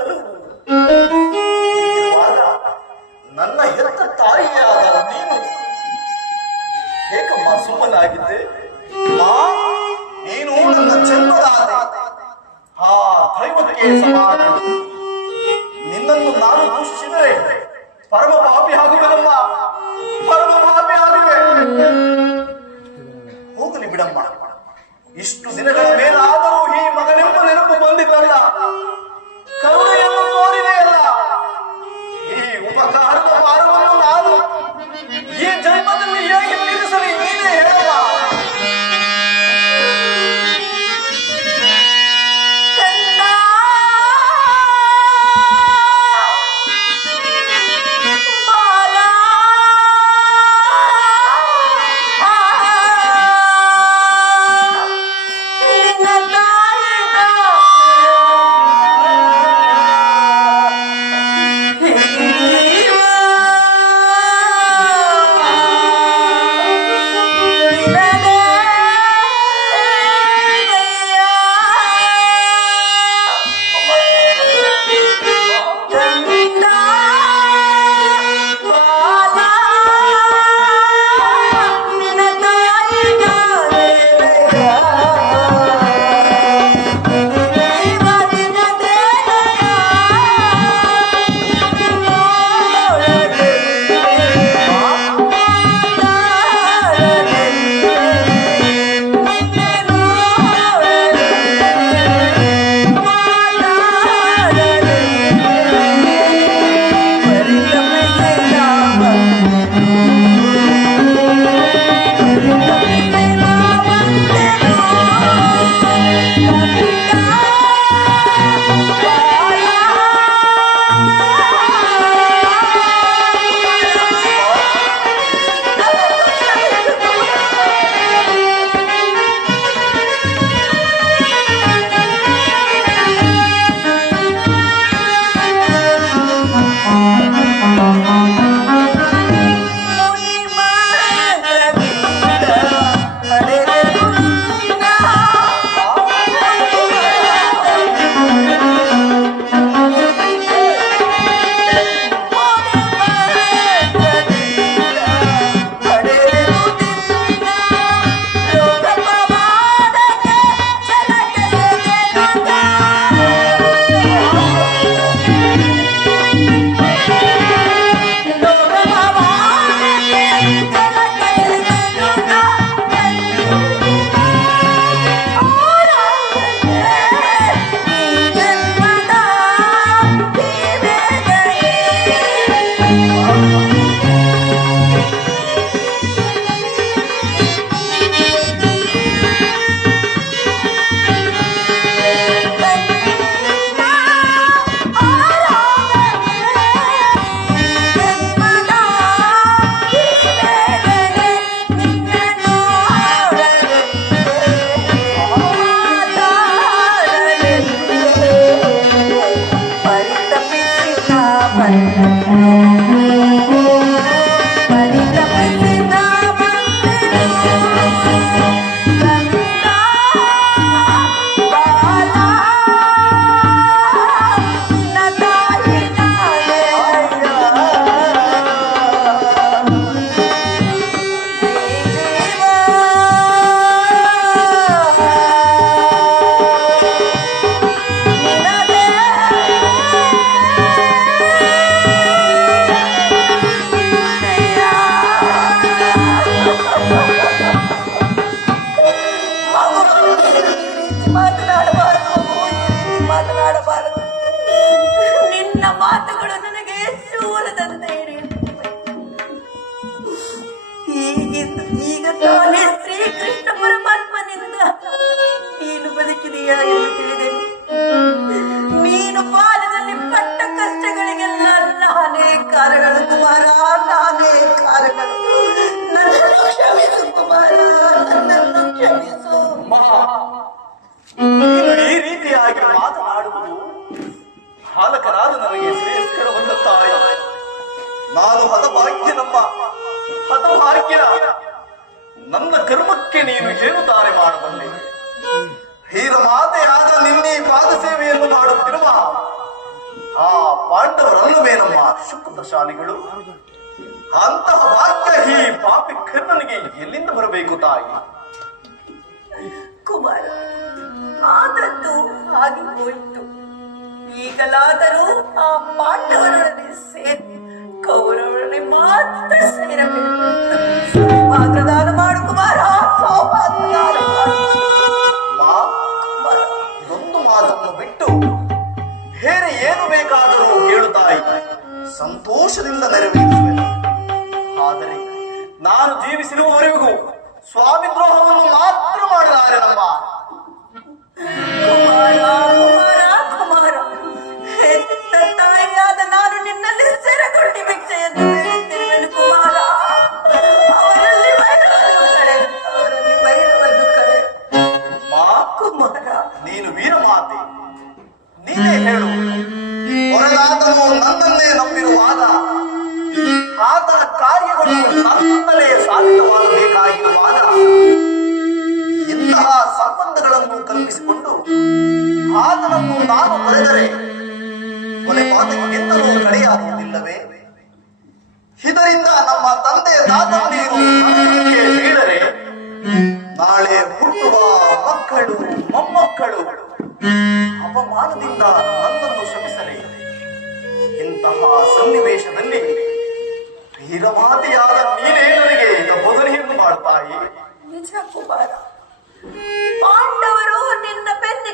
ಸಾಕಿ ಸಲಹು ನನ್ನ ಹೆತ್ತ ತಾಯಿಯಾದ ನೀನು ಏಕಮ್ಮ ಸುಮ್ಮನಾಗಿದ್ದೆ. ನೀನು ನನ್ನ ಜನ್ಮದಾತೆ ಆ ದೈವಕ್ಕೆ ಸಮಾನ. ನಿನ್ನನ್ನು ನಾನು ದೂಷಿಸಿದರೆ 안 녕. ಇರುತ್ತಾನೆ ಶ್ರೀ ಕೃಷ್ಣ ಪರಮಾತ್ಮನಿಂದ ನೀನು ಬದುಕಿದೆಯಾ ಎಂದು ತಿಳಿದೆ. ನೀನು ಬಾಲ್ಯದಲ್ಲಿ ಪಟ್ಟ ಕಷ್ಟಗಳಿಗೆಲ್ಲ ನಾನೇ ಕಾರಗಳು ಕುಮಾರ, ನಾನೇ ಕಾರಗಳು. ನನ್ನನ್ನು ಕ್ಷಮಿಸು ಕುಮಾರ, ನನ್ನನ್ನು ಕ್ಷಮಿಸು. ಮಹಾ ಈ ರೀತಿಯಾಗಿ ಮಾತನಾಡುವುದು ಬಾಲಕರಾದ ನನಗೆ ಶ್ರೇಷ್ಠರವನ್ನ ತಾಯಿ ನಾನು ಹತಭಾಗ್ಯ ನಮ್ಮ ಹತಭಾಗ್ಯ ನನ್ನ ಕರ್ಮಕ್ಕೆ ನೀನು ಏನು ತಾರೆ ಮಾಡಬಲ್ಲೆ ಹೀರ ಮಾತೆಯಾದ ನಿನ್ನೆ ಪಾದ ಸೇವೆಯನ್ನು ಮಾಡುತ್ತಿರುವ ಆ ಪಾಂಡವರಲ್ಲವೇನಮ್ಮ ಶುಕ್ರಶಾಲಿಗಳು ಅಂತಹ ಭಾಗ್ಯ ಈ ಪಾಪಿ ಕರ್ಣನಿಗೆ ಎಲ್ಲಿಂದ ಬರಬೇಕು ತಾಯಿ? ಕುಮಾರ, ಆದದ್ದು ಹಾಗೆ ಹೋಯಿತು. ಈಗಲಾದರೂ ಆ ಪಾಂಡವರೊಡನೆ ಸೇರಿ ಕೌರವರೊಡನೆ ಮಾತ್ರ ಸೇರಬೇಕು. ಸೌಭಾಗ್ಯದಾನ ಮಾಡು ಕುಮಾರ ಇದೊಂದು ಮಾತನ್ನು ಬಿಟ್ಟು ಬೇರೆ ಏನು ಬೇಕಾದರೂ ಕೇಳು ತಾಯಿ ಸಂತೋಷದಿಂದ ನೆರವೇರಿಸುವೆನು ಆದರೆ ನಾನು ಜೀವಿಸಿರುವವರೆಗೂ ಸ್ವಾಮಿ ದ್ರೋಹವನ್ನು ಮಾತ್ರ ಮಾಡಲಾರೆನಮ್ಮ ಕುಮಾರ ಮಕ್ಕಳು, ಮೊಮ್ಮಕ್ಕಳು. ಅಪಮಾನದಿಂದ ನನ್ನನ್ನು ಶ್ರಮಿಸಲಿ ಇಂತಹ ಸನ್ನಿವೇಶದಲ್ಲಿ ವೀರಮಾತೆಯಾದ ನೀನೇ ನನಗೆ ಬೋಧನೆಯನ್ನು ಮಾಡ್ತಾಯಿ? ನಿಜ ಕುಮಾರ, ಪಾಂಡವರು ನಿನ್ನ